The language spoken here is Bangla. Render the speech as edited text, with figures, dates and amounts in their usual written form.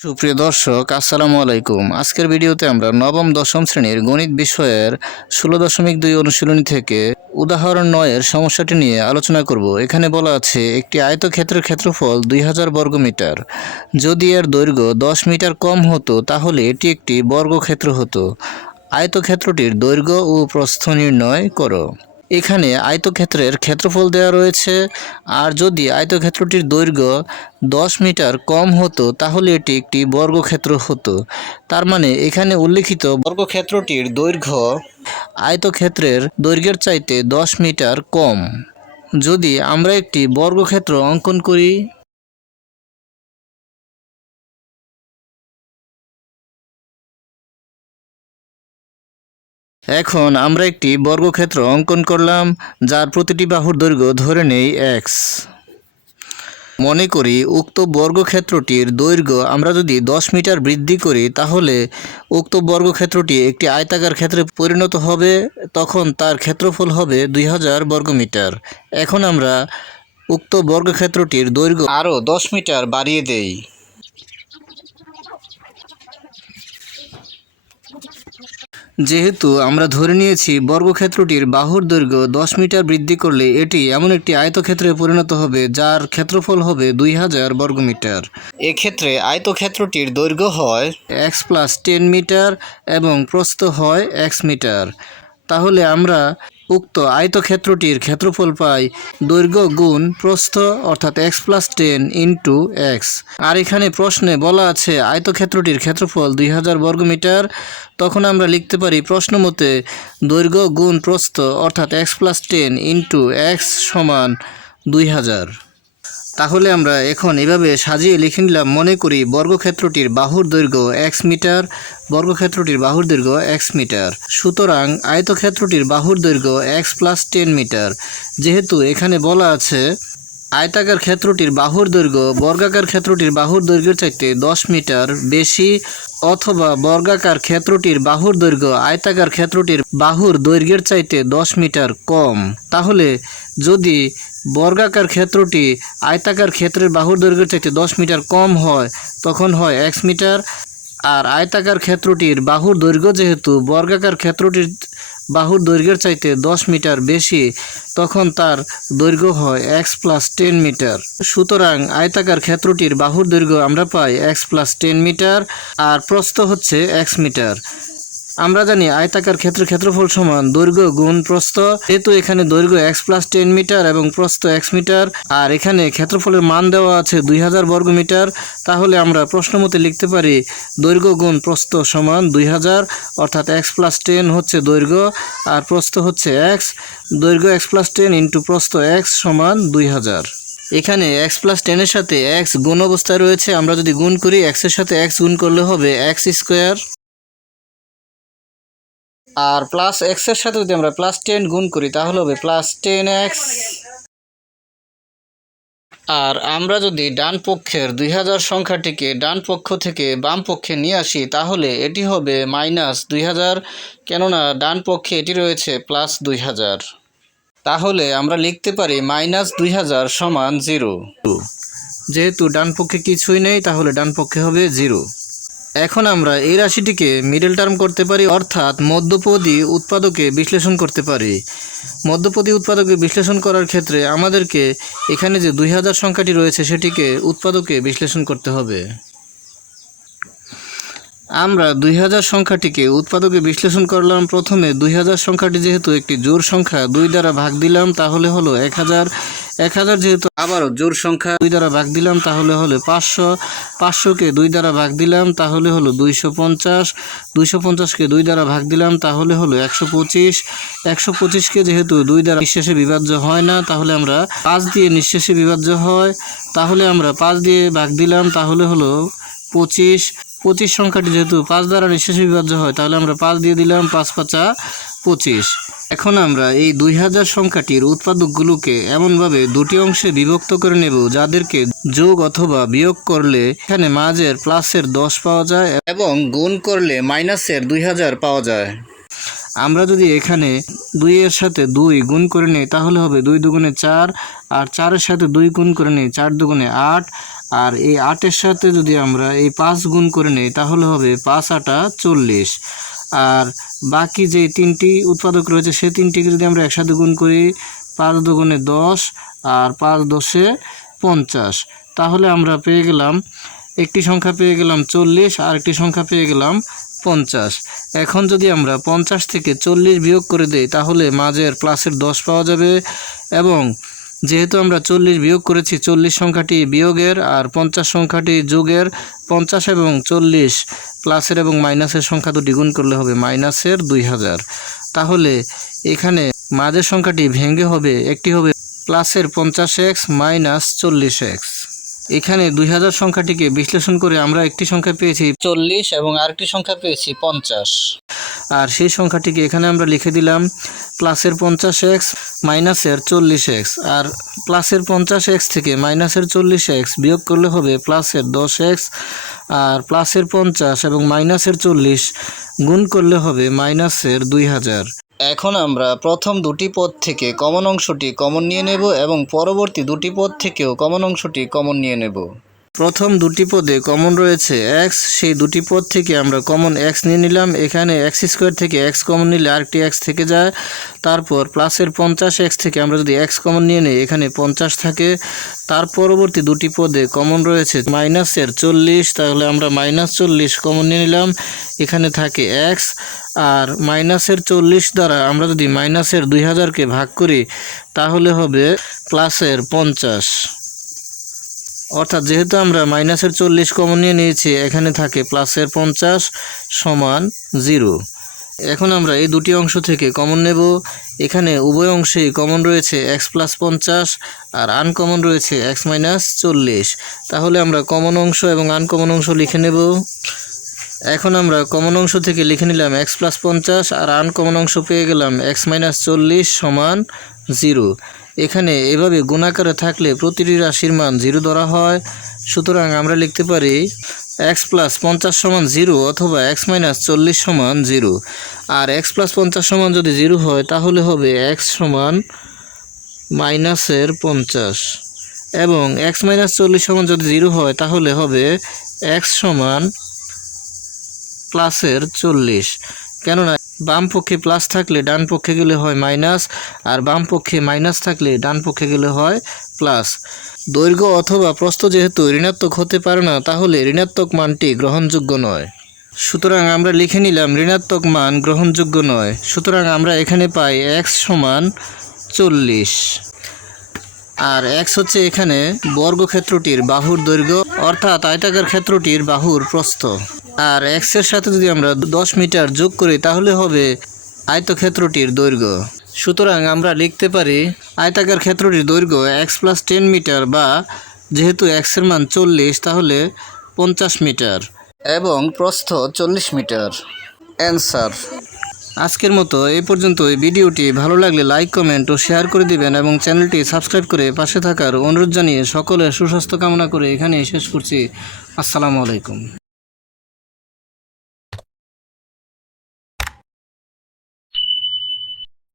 সুপ্রিয় দর্শক, আসসালামু আলাইকুম। আজকের ভিডিওতে আমরা নবম দশম শ্রেণীর গণিত বিষয়ের 16.2 অনুশীলনী থেকে উদাহরণ 9 এর সমস্যাটি নিয়ে আলোচনা করব। এখানে বলা আছে একটি আয়তক্ষেত্রের ক্ষেত্রফল 2000 বর্গমিটার। যদি এর দৈর্ঘ্য 10 মিটার কম হতো তাহলে এটি একটি বর্গক্ষেত্র হতো। আয়তক্ষেত্রটির দৈর্ঘ্য ও প্রস্থ নির্ণয় করো। এখানে আয়তক্ষেত্রের ক্ষেত্রফল দেওয়া রয়েছে, আর যদি আয়তক্ষেত্রটির দৈর্ঘ্য 10 মিটার কম হতো তাহলে এটি একটি বর্গক্ষেত্র হতো। তার মানে এখানে উল্লিখিত বর্গক্ষেত্রটির দৈর্ঘ্য আয়তক্ষেত্রের দৈর্ঘ্যের চাইতে 10 মিটার কম। যদি আমরা একটি বর্গক্ষেত্র অঙ্কন করি, এখন আমরা একটি বর্গক্ষেত্র অঙ্কন করলাম, যার প্রতিটি বাহুর দৈর্ঘ্য ধরে নেই x। মনে করি উক্ত বর্গক্ষেত্রটির দৈর্ঘ্য আমরা যদি 10 মিটার বৃদ্ধি করি তাহলে উক্ত বর্গক্ষেত্রটি একটি আয়তাকার ক্ষেত্রে পরিণত হবে, তখন তার ক্ষেত্রফল হবে 2000 বর্গমিটার। এখন আমরা উক্ত বর্গক্ষেত্রটির দৈর্ঘ্য আরও 10 মিটার বাড়িয়ে দেই। যেহেতু আমরা ধরে নিয়েছি বর্গক্ষেত্রটির বাহুর দৈর্ঘ্য 10 মিটার বৃদ্ধি করলে এটি এমন একটি আয়তক্ষেত্রে পরিণত হবে যার ক্ষেত্রফল হবে 2000 বর্গমিটার। এক্ষেত্রে আয়তক্ষেত্রটির দৈর্ঘ্য হয় x + 10 মিটার এবং প্রস্থ হয় x মিটার। তাহলে আমরা উক্ত আয়তক্ষেত্রটির ক্ষেত্রফল পাই দৈর্ঘ্য গুণ প্রস্থ, অর্থাৎ x + 10 × x। আর এখানে প্রশ্নে বলা আছে আয়তক্ষেত্রটির ক্ষেত্রফল 2000 বর্গমিটার। তখন আমরা লিখতে পারি প্রশ্ন মতে দৈর্ঘ্য গুণ প্রস্থ, অর্থাৎ x + 10 × x = 2000। তাহলে আমরা এখন এভাবে সাজিয়ে লিখে নিলাম। মনে করি বর্গক্ষেত্রটির বাহুর দৈর্ঘ্য x মিটার, বর্গক্ষেত্রটির বাহুর দৈর্ঘ্য x মিটার। সুতরাং আয়তক্ষেত্রটির বাহুর দৈর্ঘ্য x + 10 মিটার। যেহেতু এখানে বলা আছে আয়তাকার ক্ষেত্রটির বাহুর দৈর্ঘ্য বর্গাকার ক্ষেত্রটির বাহুর দৈর্ঘ্যের চাইতে 10 মিটার বেশি, অথবা বর্গাকার ক্ষেত্রটির বাহুর দৈর্ঘ্য আয়তাকার ক্ষেত্রটির বাহুর দৈর্ঘ্যের চাইতে 10 মিটার কম, তাহলে যদি বর্গাকার ক্ষেত্রটি আয়তাকার ক্ষেত্রের বাহুর দৈর্ঘ্যের চাইতে 10 মিটার কম হয় তখন হয় x মিটার। আর আয়তাকার ক্ষেত্রটির বাহুর দৈর্ঘ্য যেহেতু বর্গাকার ক্ষেত্রটির বাহুর দৈর্ঘ্যের চাইতে 10 মিটার বেশি, তখন তার দৈর্ঘ্য হয় x + 10 মিটার। সুতরাং আয়তাকার ক্ষেত্রটির বাহুর দৈর্ঘ্য আমরা পাই x + 10 মিটার, আর প্রস্থ হচ্ছে x মিটার। আমরা জানি আয়তাকার ক্ষেত্রের ক্ষেত্রফল সমান দৈর্ঘ্য গুণ প্রস্থ। যেহেতু এখানে দৈর্ঘ্য x + 10 মিটার এবং প্রস্থ x মিটার, আর এখানে ক্ষেত্রফলের মান দেওয়া আছে 2000 বর্গমিটার, তাহলে আমরা প্রশ্নমতে লিখতে পারি দৈর্ঘ্য গুণ প্রস্থ সমান 2000, অর্থাৎ x + 10 হচ্ছে দৈর্ঘ্য আর প্রস্থ হচ্ছে x। দৈর্ঘ্য x + 10 × প্রস্থ x = 2000। এখানে x + 10 এর সাথে x গুণ অবস্থায় রয়েছে। আমরা যদি গুণ করি x এর সাথে x গুণ করলে হবে x², আর প্লাস x এর সাথে যদি আমরা +10 গুণ করি তাহলে হবে +10x। আর আমরা যদি ডান পক্ষের 2000 সংখ্যাটিকে ডান পক্ষ থেকে বাম পক্ষে নিয়ে আসি তাহলে এটি হবে -2000, কেননা ডান পক্ষে এটি রয়েছে +2000। তাহলে আমরা লিখতে পারি -2000 = 0। যেহেতু ডান পক্ষে কিছুই নেই তাহলে ডান পক্ষে হবে 0। এখন আমরা এই রাশিটিকে মিডল টার্ম করতে পারি, অর্থাৎ মধ্যপদী উৎপাদকে বিশ্লেষণ করতে পারি। মধ্যপদী উৎপাদকে বিশ্লেষণ করার ক্ষেত্রে আমাদেরকে এখানে যে 2000 সংখ্যাটি রয়েছে সেটিকে উৎপাদকে বিশ্লেষণ করতে হবে। আমরা 2000 সংখ্যাটিকে উৎপাদকে বিশ্লেষণ করলাম। প্রথমে 2000 সংখ্যাটি যেহেতু একটি জোড় সংখ্যা 2 দ্বারা ভাগ দিলাম তাহলে হলো 1000। 1000 যেহেতু আবারও জোড় সংখ্যা 2 দ্বারা ভাগ দিলাম তাহলে হলো 500। 500কে 2 দ্বারা ভাগ দিলাম তাহলে হলো 250। 250কে 2 দ্বারা ভাগ দিলাম তাহলে হলো 125। 125কে যেহেতু 2 দ্বারা নিঃশেষে বিভাজ্য হয় না তাহলে আমরা 5 দিয়ে নিঃশেষে বিভাজ্য হয়, তাহলে আমরা 5 দিয়ে ভাগ দিলাম তাহলে হলো 25। 25 সংখ্যাটি যেহেতু 5 দ্বারা নিঃশেষে বিভাজ্য হয় তাহলে আমরা 5 দিয়ে দিলাম, 5 × 5 = 25। এখন আমরা এই 2000 সংখ্যাটির উৎপাদকগুলোকে এমনভাবে দুটি অংশে বিভক্ত করে নেব যাদেরকে যোগ অথবা বিয়োগ করলে এখানে মাঝের প্লাসের 10 পাওয়া যায় এবং গুণ করলে মাইনাসের 2000 পাওয়া যায়। আমরা যদি এখানে 2 এর সাথে 2 গুণ করে নিই তাহলে হবে 2 × 2 = 4, আর 4 এর সাথে 2 গুণ করে নিই 4 × 2 = 8, আর এই 8-এর সাথে যদি আমরা এই 5 গুণ করে নেই তাহলে হবে 5 8 40। আর বাকি যে 3টি উৎপাদক রয়েছে সেই 3টিকে যদি আমরা একসাথে গুণ করি 5 দুগুণে 10 আর 5 10-এ 50, তাহলে আমরা পেয়ে গেলাম একটি সংখ্যা পেয়ে গেলাম 40 আর একটি সংখ্যা পেয়ে গেলাম 50। এখন যদি আমরা 50 থেকে 40 বিয়োগ করে দেই তাহলে মাঝের প্লাসের 10 পাওয়া যাবে, এবং যেহেতু আমরা 40 বিয়োগ করেছি 40 সংখ্যাটি বিয়োগের আর 50 সংখ্যাটি যোগের, 50 এবং 40 প্লাসের এবং মাইনাসের সংখ্যা দুটি গুণ করলে হবে মাইনাসের 2000। তাহলে এখানে মাঝের সংখ্যাটি ভেঙে হবে, একটি হবে প্লাসের 50x মাইনাস 40x। এখানে 2000 সংখ্যাটিকে বিশ্লেষণ করে আমরা একটি সংখ্যা পেয়েছি 40 এবং আরেকটি সংখ্যা পেয়েছি 50, আর সেই সংখ্যাটিকে এখানে আমরা লিখে দিলাম প্লাসের 50x মাইনাসের 40x। আর প্লাসের 50x থেকে মাইনাসের 40x বিয়োগ করলে হবে প্লাসের 10x, আর প্লাসের 50 এবং মাইনাসের 40 গুণ করলে হবে মাইনাসের 2000। এখন আমরা প্রথম দুটি পদ থেকে কমন অংশটি কমন নিয়ে নেব এবং পরবর্তী দুটি পদ থেকেও কমন অংশটি কমন নিয়ে নেব। প্রথম দুটি পদে কমন রয়েছে x, সেই দুটি পদ থেকে আমরা কমন x নিয়ে নিলাম। এখানে x² থেকে x কমন নিলে আরেকটি x থেকে যায়। তারপর প্লাসের 50x থেকে আমরা যদি x কমন নিয়ে নিই এখানে 50 থাকে। তার পরবর্তী দুটি পদে কমন রয়েছে মাইনাসের 40, তাহলে আমরা -40 কমন নিয়ে নিলাম, এখানে থাকে x। আর মাইনাসের 40 দ্বারা আমরা যদি মাইনাসের 2000-কে ভাগ করি তাহলে হবে প্লাসের 50। অর্থাৎ যেহেতু আমরা মাইনাসের 40 কমন নিয়ে নিয়েছি এখানে থাকে প্লাসের 50 সমান 0। এখন আমরা এই দুটি অংশ থেকে কমন নেব। এখানে উভয় অংশেই কমন রয়েছে x + 50 আর আনকমন রয়েছে x - 40। তাহলে আমরা কমন অংশ এবং আনকমন অংশ লিখে নেব। এখন আমরা কমন অংশ থেকে লিখে নিলাম x + 50 আর আনকমন অংশ পেয়ে গেলাম x - 40 সমান 0। এখানে এভাবে গুণাকারে থাকলে প্রতিটি রাশির মান 0 ধরা হয়। সুতরাং আমরা লিখতে পারি x + 50 সমান 0 অথবা x - 40 সমান 0। আর x + 50 সমান যদি 0 হয় তাহলে হবে x সমান -50, এবং x - 40 সমান যদি 0 হয় তাহলে হবে x সমান +40। কেননা বাম পক্ষে প্লাস থাকলে ডান পক্ষে গেলে হয় মাইনাস, আর বাম পক্ষে মাইনাস থাকলে ডান পক্ষে গেলে হয় প্লাস। দৈর্ঘ্য অথবা প্রস্থ যেহেতু ঋণাত্মক হতে পারে না তাহলে ঋণাত্মক মানটি গ্রহণযোগ্য নয়। সুতরাং আমরা লিখে নিলাম ঋণাত্মক মান গ্রহণযোগ্য নয়। সুতরাং আমরা এখানে পাই x সমান 40, আর x হচ্ছে এখানে বর্গক্ষেত্রটির বাহুর দৈর্ঘ্য, অর্থাৎ আয়তাকার ক্ষেত্রটির বাহুর প্রস্থ। আর x এর সাথে যদি আমরা 10 মিটার যোগ করি তাহলে হবে আয়তক্ষেত্রটির দৈর্ঘ্য। সুতরাং আমরা লিখতে পারি আয়তাকার ক্ষেত্রটির দৈর্ঘ্য x + 10 মিটার, বা যেহেতু x এর মান 40 তাহলে 50 মিটার, এবং প্রস্থ 40 মিটার। অ্যান্সার। আজকের মতো এই পর্যন্ত। এই ভিডিওটি ভালো লাগলে লাইক, কমেন্ট ও শেয়ার করে দিবেন এবং চ্যানেলটি সাবস্ক্রাইব করে পাশে থাকার অনুরোধ জানিয়ে সকলের সুস্বাস্থ্য কামনা করে এখানেই শেষ করছি। আসসালামু আলাইকুম।